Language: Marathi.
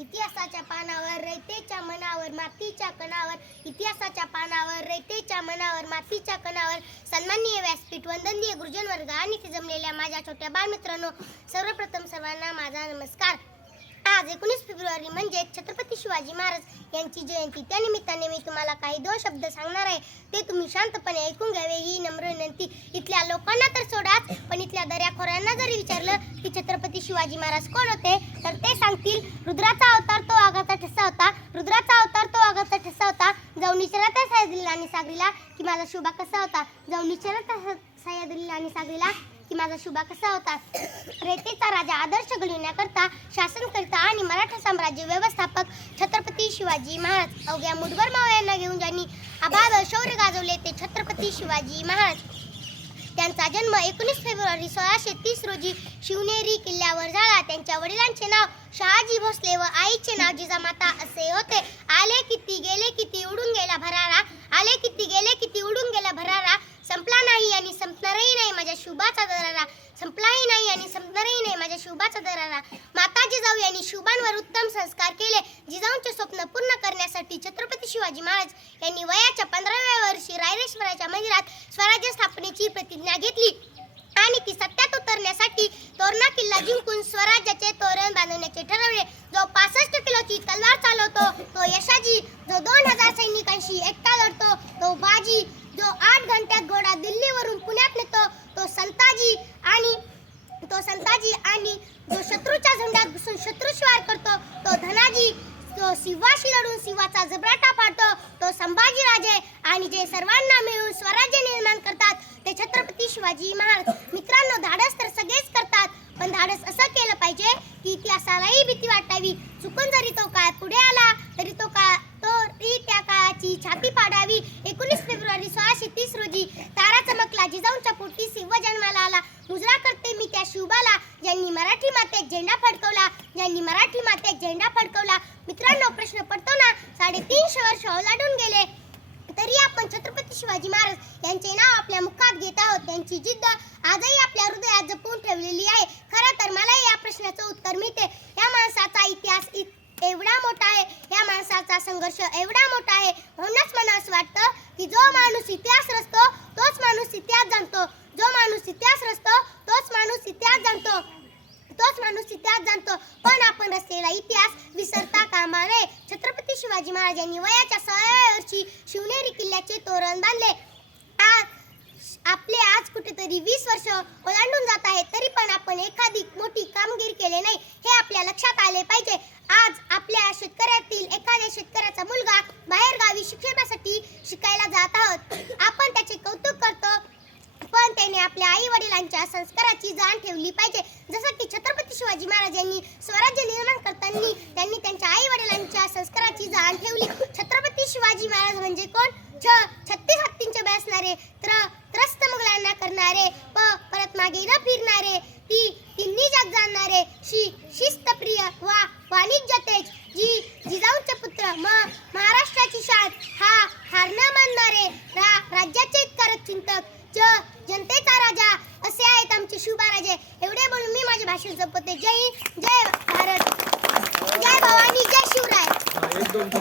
इतिहासाच्या पानावर रयतेच्या मनावर मातीच्या कणावर इतिहासाच्या पानावर रयतेच्या मनावर मातीच्या कणावर सन्माननीय व्यासपीठ वंदनीय गुरुजन वर्ग आणि ते जमलेल्या माझ्या छोट्या बालमित्रांनो, सर्वप्रथम सर्वांना माझा नमस्कार. आज 19 फेब्रुवारी म्हणजे छत्रपती शिवाजी महाराज यांची जयंती. त्या निमित्ताने मी तुम्हाला काही 2 शब्द सांगणार आहे. ते तुम्ही शांतपणे ऐकून घ्यावे ही नम्र विनंती. इथल्या लोकांना तर सोडाच, पण इथल्या दर्याखोऱ्यांना जरी विचारलं की छत्रपती शिवाजी महाराज कोण होते तर ते सांगतील रुद्राचा अवतार तो वाघाचा ठसा होता. रुद्राचा अवतार तो वाघाचा ठसा होता. जाऊन विचारा त्या सह्याद्रीला आणि सागरीला की माझा शुभा कसा होता. जाऊन विचारा त्या सह्याद्रीला आणि सागरीला की माझा शुभा कसा होता. रयतेचा राजा आदर्श घडविण्याकरता शासन करता आणि मराठा साम्राज्य व्यवस्थापक छत्रपती शिवाजी महाराज. अवघ्या मुठभर मावळ्यांना घेऊन ज्यांनी अबाध शौर्य गाजवले ते छत्रपती शिवाजी महाराज. त्यांचा जन्म 19 फेब्रुवारी 1630 रोजी शिवनेरी किल्ल्यावर झाला. त्यांच्या वडिलांचे नाव शहाजी भोसले व आईचे नाव जिजामाता असे होते. आले किती गेले किती उडून गेला भरारा. आले किती गेले किती उडून गेला भरारा. संपला नाही आणि संपणारही नाही माझ्या शुभाचा दरारा. संपलाही नाही आणि संपणारही नाही माझ्या शुभाचा दरारा. माता जिजाऊ यांनी शुभांवर उत्तम संस्कार केले. जिजाऊंचे स्वप्न पूर्ण करण्यासाठी छत्रपती शिवाजी महाराज यांनी वयाच्या 15व्या वर्षी रायरेश्वराच्या मंदिरात स्वराज्य स्थापनेची प्रतिज्ञा घेतली आणि ती सत्यात उतरण्यासाठी तोरणा किल्ला जिंकून स्वराज्याचे तोरण बांधण्याचे ठरवले. जो 65 किलोची तलवार चालवतो तो यशाजी. जो 2000 सैनिकांशी एकटा लढतो तो बाजी. जो 8 घंट्यात घोडा दिल्लीवरून पुण्यात नेतो तो संताजी. आणि जो शत्रूच्या झुंडात घुसून शत्रुश्वार करतो तो धनाजी. जो सिंहाशी लढून सिंहाचा जबराटा फाडतो तो संभाजी राजे. आणि जे सर्वांना मिळून स्वराज्य निर्माण करतात ते छत्रपती शिवाजी महाराज. मित्रांनो, धाडस तर सगळेच करतात, पण धाडस असं केलं पाहिजे की इतिहासालाही भीती वाटावी. चुकून जरी तो काळ पुढे आला तरी त्या काळाची छाती पाडावी. 19 फेब्रुवारी 1630 रोजी तारा चमकला. जिजाऊंच्या पोटी सिंह जन्माला आला. मुजरा करते मी त्या शुभाला ज्यांनी मराठी मातेत झेंडा फडकवला. ज्यांनी मराठी मातेत झेंडा फडकवला. मित्रांनो, प्रश्न पडतो ना, 350 वर्ष ओलांडून गेले तरी आपण छत्रपती शिवाजी महाराज यांचे नाव आपल्या मुखात घेत आहोत. त्यांची जिद्द आजही आपल्या हृदयात जपून ठेवलेली आहे. खरं तर मला या प्रश्नाचं उत्तर मिळते. या माणसाचा इतिहास एवढा मोठा आहे, या माणसाचा संघर्ष एवढा मोठा आहे. म्हणूनच मला असं वाटतं की जो माणूस इतिहास रचतो तोच माणूस इतिहास जाणतो. जो माणूस इतिहास रचतो तोच माणूस इतिहास जाणतो. पण आपण रचलेला इतिहास विसरता कामा नये. छत्रपती शिवाजी महाराज यांनी वयाच्या 6व्या वर्षी शिवनेरी किल्ल्याचे तोरण बांधले. आपले आज कुठेतरी 20 वर्ष ओलांडून जात आहेत तरी पण आपण एखादी मोठी कामगिरी केले नाही हे आपल्या लक्षात आले पाहिजे. आज आपल्या शेतकऱ्यातील एखाद्या शेतकऱ्याचा मुलगा बाहेर गावी शिक्षणासाठी शिकायला जात आहोत. आपण त्याचे कौतुक करतो, पण त्याने आपल्या आई वडिलांच्या संस्काराची जाण ठेवली पाहिजे. जसं की छत्रपती शिवाजी महाराज यांनी स्वराज्य निर्माण करताना त्यांनी त्यांच्या आई वडिलांच्या संस्काराची जाण ठेवली. छत्रपती शिवाजी महाराज म्हणजे कोण? 36 हत्तींचे बसणारे, त्रस्त मुघलांना करणारे, परत मागे न फिरणारे, तिन्ही जग जाणणारे, शिस्तप्रिय वाणिज्य तेज, जिजाऊंचे पुत्र, महाराष्ट्राची शान, हार न मानणारे, राज्याचे हितकारक चिंतक, जनतेचा राजा असे आहेत आमचे शुभाराजे. एवढे बोलून मी माझे भाषण संपवते. जय हिंद, जय भारत, जय भवानी, जय शिवराय.